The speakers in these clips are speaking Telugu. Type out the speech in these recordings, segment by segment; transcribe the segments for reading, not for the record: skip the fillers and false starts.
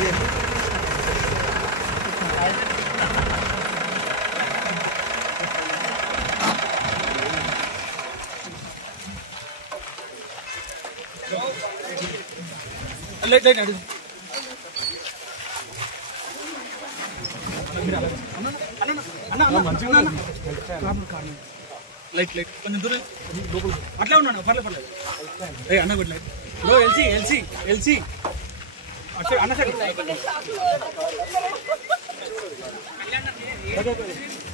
లైట్ లైట్ అడుగు లైట్ లైట్ కొంచెం దూరం అట్లా ఉన్నాను పర్లేదు పర్లేదు అన్న కూడా light bro LC LC LC అన్న సరే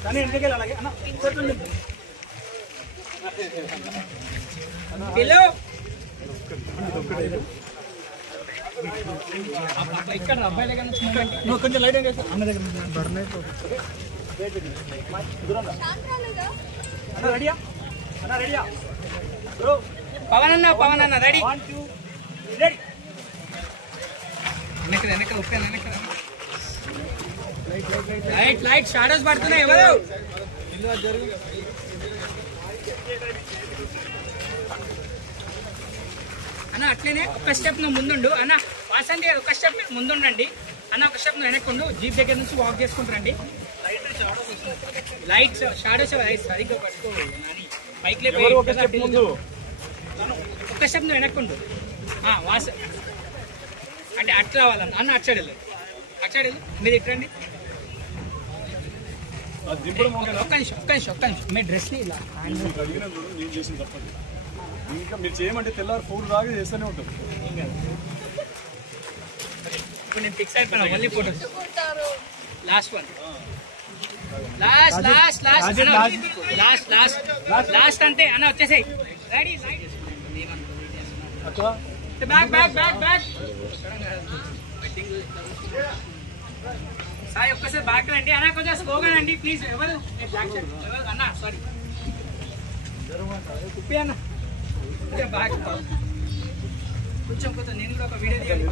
కానీ ఎందుకెళ్ళి అలాగే అన్న హలో ఇక్కడ అబ్బాయిలే కానీ నువ్వు కొంచెం లైట్ అన్న దగ్గర అన్న రెడీయా అన్న రెడీయా బ్రో పవన్ అన్న రెడీ 1 2 రెడీ వెనక ఒక్క వెనక లైట్ లైట్ షాడోస్ పడుతున్నాయి ఎవరు జరుగు అన్న అట్లనే ఒక స్టెప్ నువ్వు ముందుండు అన్న వాసంతి ఒక స్టెప్ మీరు ముందుండండి అన్న ఒక స్టెప్ నువ్వు వెనక్కుండు జీప్ దగ్గర నుంచి వాక్ చేసుకుంటారండి లైట్స్ షాడోస్ సరిగ్గా పట్టుకో పైకి ఒక స్టెప్ నువ్వు వెనక్కుండు వాస అంటే అట్లా వాళ్ళన్న అన్న అచ్చాడు మీరు ఇట్రండి ఒక్క నిమిషం మీ డ్రెస్ని ఇలా ఇంకా మీరు చేయమంటే తెల్లారు 4 దాకా చేస్తూనే ఉంటారు ఇప్పుడు నేను ఫిక్స్ అయిపోయినా మళ్ళీ ఫోటోస్ లాస్ట్ వన్ లాస్ట్ అంతే అన్న వచ్చేసాయి రెడీ బ్యాక్ సాయి ఒక్కసారి బ్యాక్ రండి అన్న కొంచెం స్లోగా రండి ప్లీజ్ ఎవరు అన్న సారీ కుప్పి అన్న బ్యాక్ కొంచెం నేను కూడా ఒక వీడియో తీయాలి